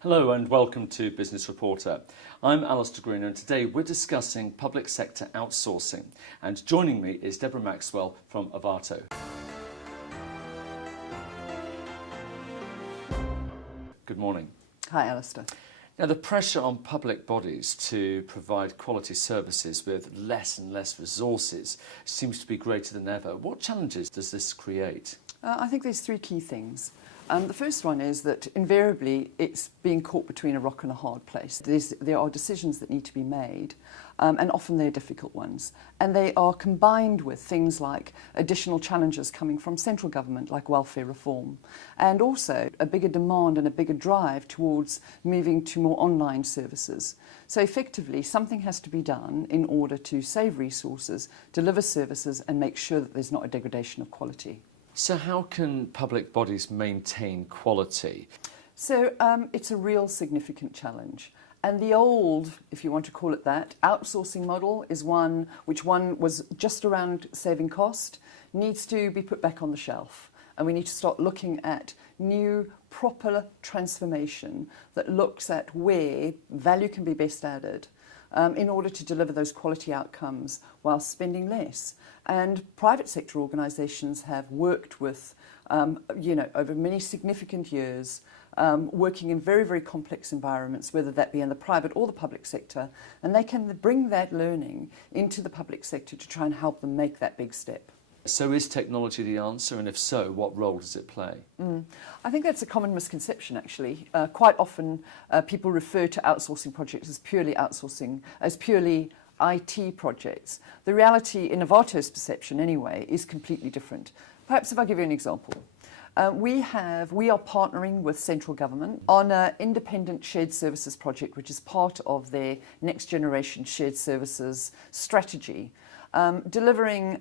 Hello and welcome to Business Reporter. I'm Alistair Greener and today we're discussing public sector outsourcing. And joining me is Debra Maxwell from Arvato. Good morning. Hi, Alistair. Now, the pressure on public bodies to provide quality services with less and less resources seems to be greater than ever. What challenges does this create? I think there's three key things. The first one is that invariably it's being caught between a rock and a hard place. There are decisions that need to be made, and often they're difficult ones. And they are combined with things like additional challenges coming from central government, like welfare reform, and also a bigger demand and a bigger drive towards moving to more online services. So effectively, something has to be done in order to save resources, deliver services, and make sure that there's not a degradation of quality. So how can public bodies maintain quality? So it's a real significant challenge. And the old, if you want to call it that, outsourcing model is one was just around saving cost, needs to be put back on the shelf. And we need to start looking at new, proper transformation that looks at where value can be best added in order to deliver those quality outcomes while spending less. And private sector organisations have worked with, over many significant years, working in very, very complex environments, whether that be in the private or the public sector, and they can bring that learning into the public sector to try and help them make that big step. So is technology the answer, and if so, what role does it play? I think that's a common misconception, actually. Quite often people refer to outsourcing projects as purely IT projects. The reality, in Arvato's perception anyway, is completely different. Perhaps if I give you an example. We are partnering with central government on an independent shared services project, which is part of their next generation shared services strategy, delivering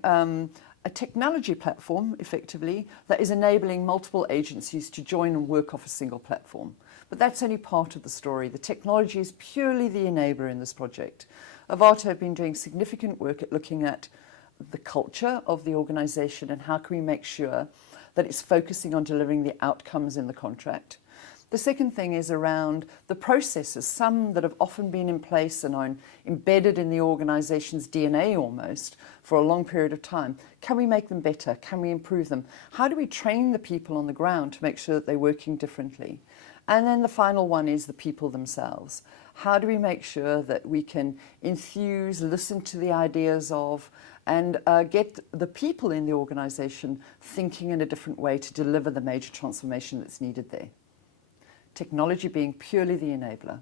a technology platform, effectively, that is enabling multiple agencies to join and work off a single platform. But that's only part of the story. The technology is purely the enabler in this project. Arvato have been doing significant work at looking at the culture of the organisation and how can we make sure that it's focusing on delivering the outcomes in the contract. The second thing is around the processes, some that have often been in place and are embedded in the organisation's DNA almost for a long period of time. Can we make them better? Can we improve them? How do we train the people on the ground to make sure that they're working differently? And then the final one is the people themselves. How do we make sure that we can enthuse, listen to the ideas of, and get the people in the organisation thinking in a different way to deliver the major transformation that's needed there? Technology being purely the enabler.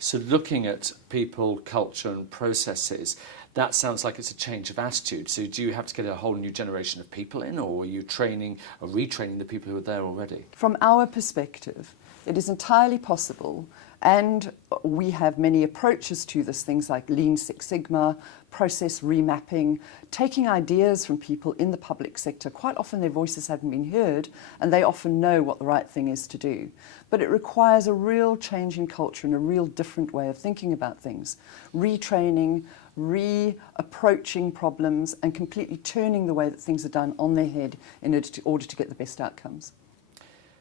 So looking at people, culture and processes, that sounds like it's a change of attitude. So do you have to get a whole new generation of people in, or are you training or retraining the people who are there already? From our perspective, it is entirely possible, and we have many approaches to this, things like Lean Six Sigma, process remapping, taking ideas from people in the public sector. Quite often their voices haven't been heard and they often know what the right thing is to do. But it requires a real change in culture and a real different way of thinking about things. Retraining, re-approaching problems and completely turning the way that things are done on their head in order to get the best outcomes.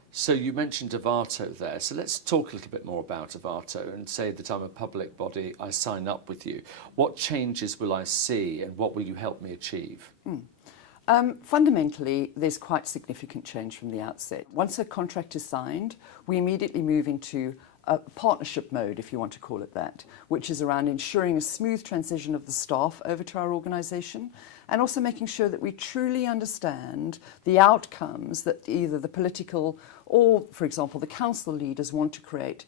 So you mentioned Arvato there, so let's talk a little bit more about Arvato and say that I'm a public body, I sign up with you. What changes will I see and what will you help me achieve? Fundamentally, there's quite significant change from the outset. Once a contract is signed, we immediately move into a partnership mode, if you want to call it that, which is around ensuring a smooth transition of the staff over to our organisation and also making sure that we truly understand the outcomes that either the political or, for example, the council leaders want to create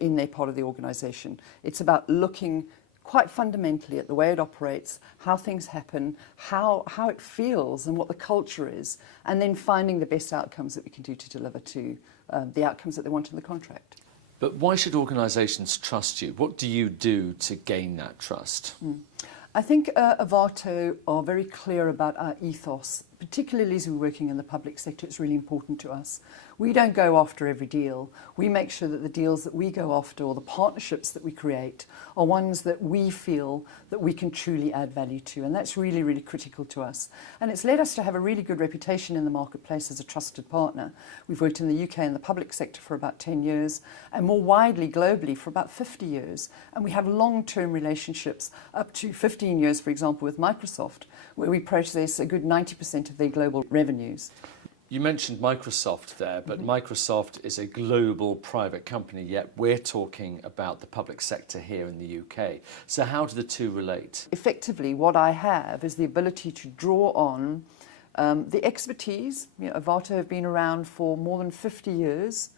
in their part of the organisation. It's about looking quite fundamentally at the way it operates, how things happen, how it feels and what the culture is, and then finding the best outcomes that we can do to deliver to the outcomes that they want in the contract. But why should organisations trust you? What do you do to gain that trust? I think Arvato are very clear about our ethos, particularly as we're working in the public sector. It's really important to us. We don't go after every deal. We make sure that the deals that we go after or the partnerships that we create are ones that we feel that we can truly add value to. And that's really, really critical to us. And it's led us to have a really good reputation in the marketplace as a trusted partner. We've worked in the UK and the public sector for about 10 years and more widely globally for about 50 years. And we have long-term relationships up to 15 years, for example, with Microsoft, where we process a good 90% of their global revenues. You mentioned Microsoft there, but Microsoft is a global private company, yet we're talking about the public sector here in the UK. So how do the two relate? Effectively, what I have is the ability to draw on the expertise. Arvato have been around for more than 50 years.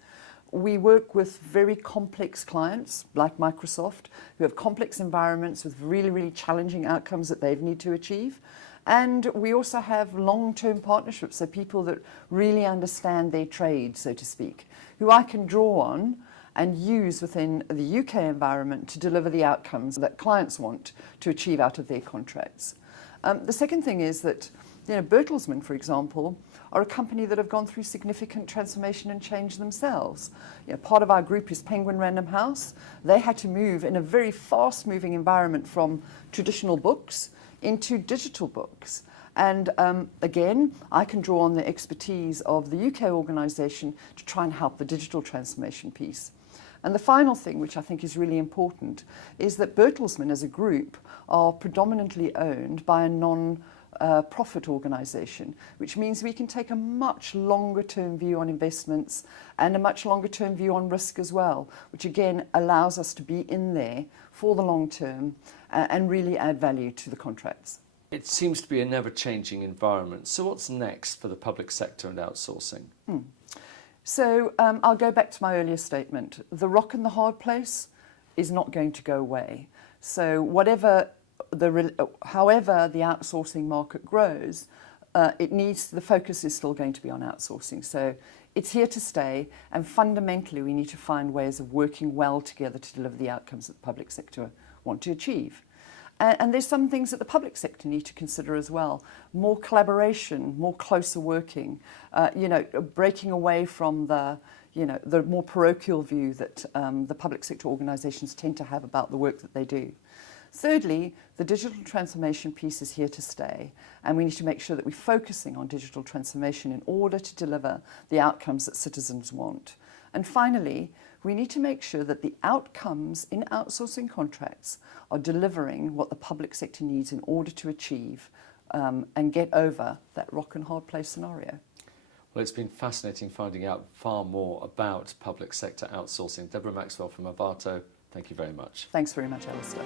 We work with very complex clients like Microsoft, who have complex environments with really, really challenging outcomes that they need to achieve. And we also have long-term partnerships, so people that really understand their trade, so to speak, who I can draw on and use within the UK environment to deliver the outcomes that clients want to achieve out of their contracts. The second thing is that Bertelsmann, for example, are a company that have gone through significant transformation and change themselves. Part of our group is Penguin Random House. They had to move in a very fast-moving environment from traditional books into digital books. And again, I can draw on the expertise of the UK organisation to try and help the digital transformation piece. And the final thing, which I think is really important, is that Bertelsmann as a group are predominantly owned by a non-profit organisation, which means we can take a much longer term view on investments and a much longer term view on risk as well, which again allows us to be in there for the long term and really add value to the contracts. It seems to be a never-changing environment. So what's next for the public sector and outsourcing? So I'll go back to my earlier statement. The rock and the hard place is not going to go away. So however the outsourcing market grows, the focus is still going to be on outsourcing. So it's here to stay, and fundamentally we need to find ways of working well together to deliver the outcomes that the public sector want to achieve. And there's some things that the public sector need to consider as well. More collaboration, more closer working, breaking away from the more parochial view that the public sector organisations tend to have about the work that they do. Thirdly, the digital transformation piece is here to stay, and we need to make sure that we're focusing on digital transformation in order to deliver the outcomes that citizens want. And finally, we need to make sure that the outcomes in outsourcing contracts are delivering what the public sector needs in order to achieve and get over that rock and hard place scenario. Well, it's been fascinating finding out far more about public sector outsourcing. Debra Maxwell from Arvato, thank you very much. Thanks very much, Alistair.